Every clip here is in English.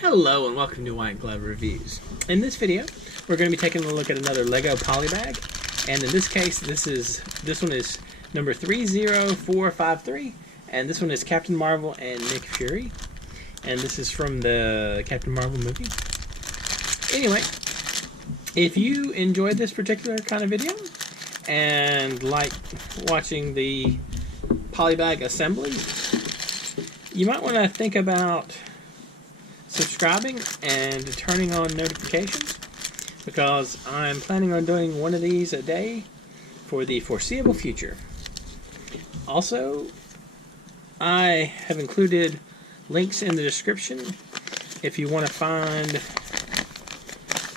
Hello and welcome to White Glove Reviews. In this video, we're going to be taking a look at another Lego Polybag, and in this case, this one is number 30453, and this one is Captain Marvel and Nick Fury, and this is from the Captain Marvel movie. Anyway, if you enjoyed this particular kind of video and like watching the Polybag assembly, you might want to think about subscribing and turning on notifications, because I'm planning on doing one of these a day for the foreseeable future. Also, I have included links in the description if you want to find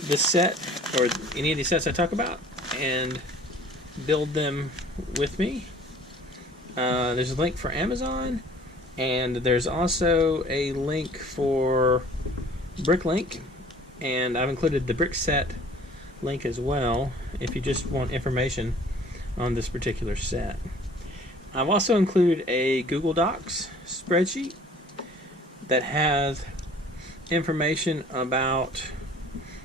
this set or any of these sets I talk about and build them with me. There's a link for Amazon, and there's also a link for Bricklink, and I've included the brick set link as well if you just want information on this particular set. I've also included a Google Docs spreadsheet that has information about,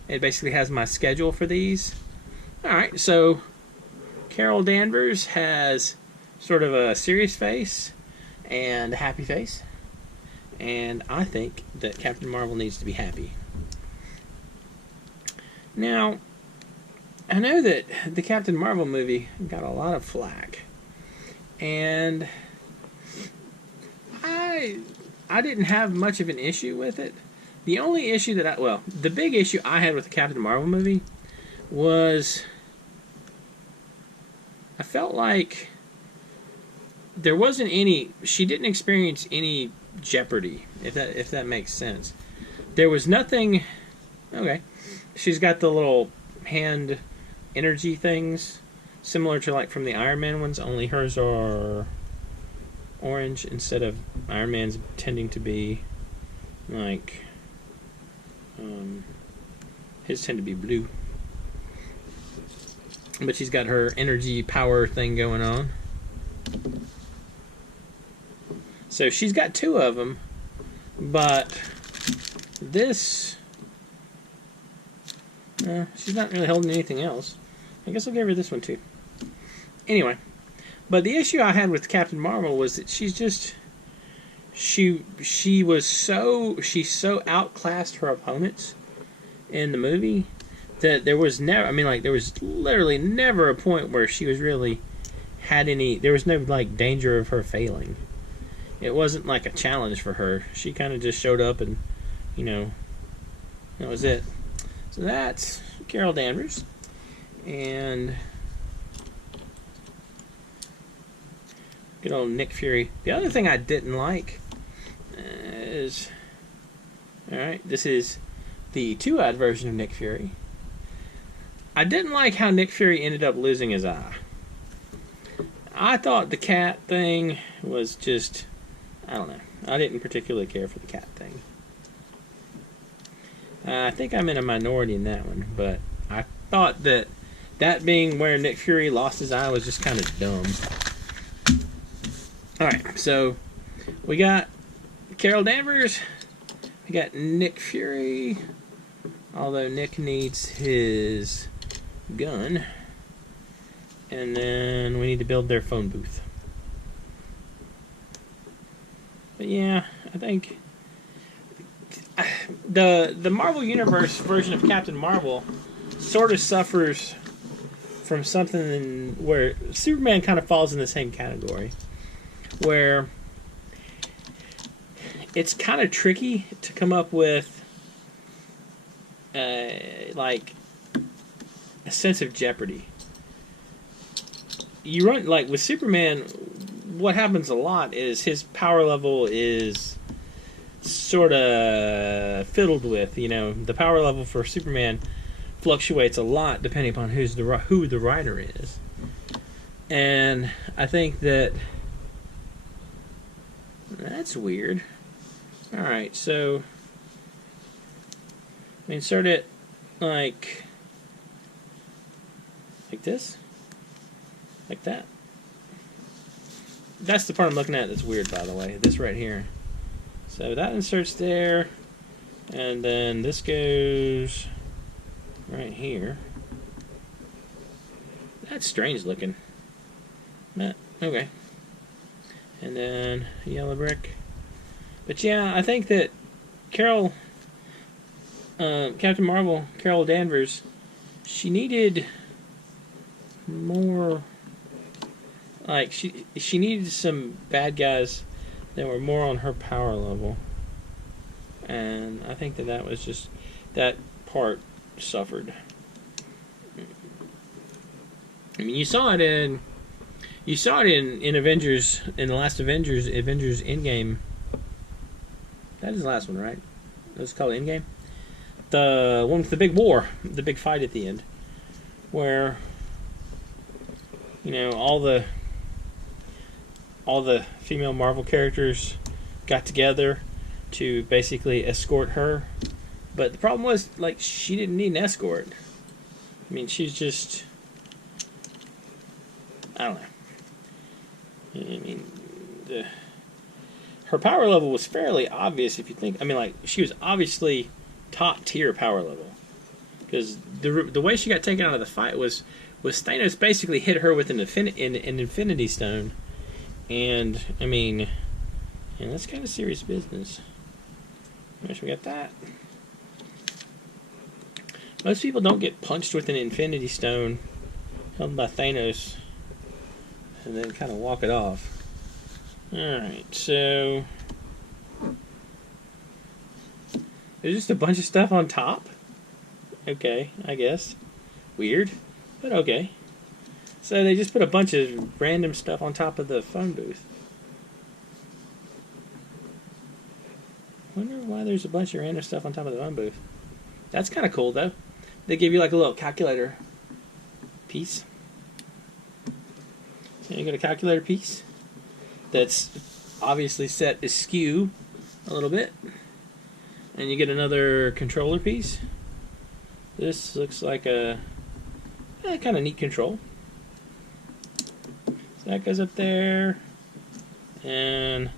it basically has my schedule for these. Alright, so Carol Danvers has sort of a serious face and a happy face, and I think that Captain Marvel needs to be happy. Now, I know that the Captain Marvel movie got a lot of flack, and I didn't have much of an issue with it. The only issue that the big issue I had with the Captain Marvel movie was I felt like there wasn't any, she didn't experience any jeopardy, if that makes sense. There was nothing. Okay, she's got the little hand energy things similar to like from the Iron Man ones, only hers are orange instead of Iron Man's tending to be like his tend to be blue. But she's got her energy power thing going on. So she's got two of them, but this, she's not really holding anything else. I guess I'll give her this one too. Anyway, but the issue I had with Captain Marvel was that she's just, she so outclassed her opponents in the movie that there was never, there was literally never a point where she was really had any, there was no like danger of her failing. It wasn't like a challenge for her. She kind of just showed up and, that was it. So that's Carol Danvers. And good old Nick Fury. The other thing I didn't like is, alright, this is the two-eyed version of Nick Fury. I didn't like how Nick Fury ended up losing his eye. I thought the cat thing was just, I don't know. I didn't particularly care for the cat thing. I think I'm in a minority in that one, but I thought that being where Nick Fury lost his eye was just kind of dumb. Alright, so we got Carol Danvers, we got Nick Fury, although Nick needs his gun, and then we need to build their phone booth. But yeah, I think the Marvel Universe version of Captain Marvel sort of suffers from something where Superman kind of falls in the same category, where it's kind of tricky to come up with like a sense of jeopardy. You run, like with Superman, what happens a lot is his power level is sort of fiddled with. The power level for Superman fluctuates a lot depending upon who the writer is. And I think that's weird. Alright, so insert it like this, like that. That's the part I'm looking at that's weird, by the way. This right here. So that inserts there. And then this goes right here. That's strange looking. Okay. And then yellow brick. But yeah, I think that Carol, Captain Marvel, Carol Danvers, she needed more. Like she needed some bad guys that were more on her power level. And I think that was just that part suffered. I mean, you saw it in Avengers, in the last Avengers Endgame. That is the last one, right? That's called Endgame. The one with the big war, the big fight at the end, where all the female Marvel characters got together to basically escort her. But the problem was, like, she didn't need an escort. I mean, she's just, I don't know. I mean, her power level was fairly obvious if you think. I mean, like, she was obviously top tier power level, because the way she got taken out of the fight was Thanos basically hit her with an Infinity Stone, and I mean, that's kind of serious business. Alright, so we got that. Most people don't get punched with an Infinity Stone held by Thanos and then kind of walk it off. Alright, so there's just a bunch of stuff on top. Okay, I guess. Weird, but okay. So they just put a bunch of random stuff on top of the phone booth. Wonder why there's a bunch of random stuff on top of the phone booth. That's kind of cool, though. They give you like a little calculator piece. And you got a calculator piece that's obviously set askew a little bit. And you get another controller piece. This looks like a kind of neat control. So that goes up there. And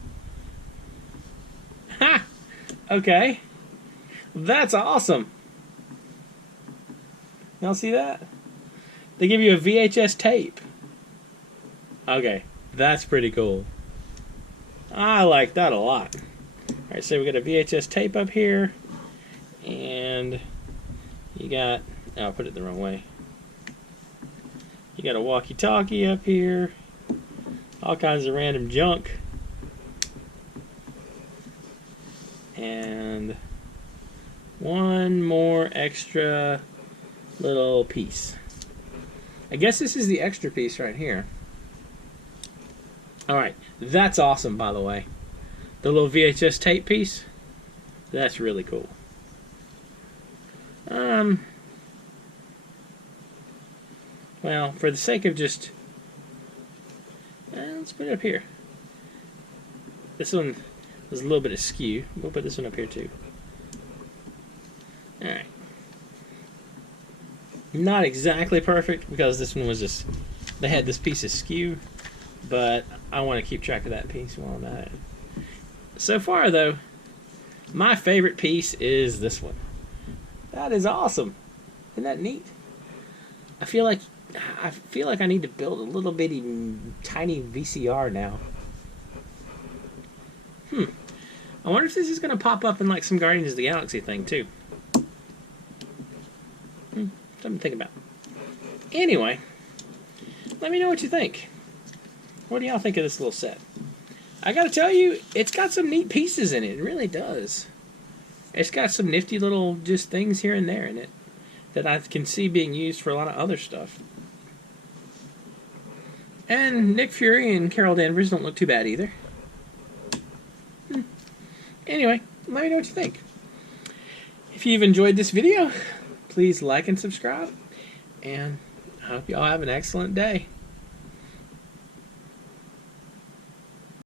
ha! Okay. That's awesome. Y'all see that? They give you a VHS tape. Okay, that's pretty cool. I like that a lot. Alright, so we got a VHS tape up here. And you got, oh, I put it the wrong way. You got a walkie-talkie up here. All kinds of random junk. And one more extra little piece. I guess this is the extra piece right here. Alright, that's awesome, by the way. The little VHS tape piece. That's really cool. Well, for the sake of just, let's put it up here. This one was a little bit askew. We'll put this one up here too. Alright. Not exactly perfect, because this one was just, they had this piece askew, but I want to keep track of that piece while I'm at it. So far, though, my favorite piece is this one. That is awesome. Isn't that neat? I feel like I need to build a little bitty tiny VCR now. I wonder if this is going to pop up in like some Guardians of the Galaxy thing too. Something to think about. Anyway, let me know what you think. What do y'all think of this little set? I gotta tell you, it's got some neat pieces in it. It really does. It's got some nifty little just things here and there in it that I can see being used for a lot of other stuff. And Nick Fury and Carol Danvers don't look too bad either. Anyway, let me know what you think. If you've enjoyed this video, please like and subscribe. And I hope y'all have an excellent day.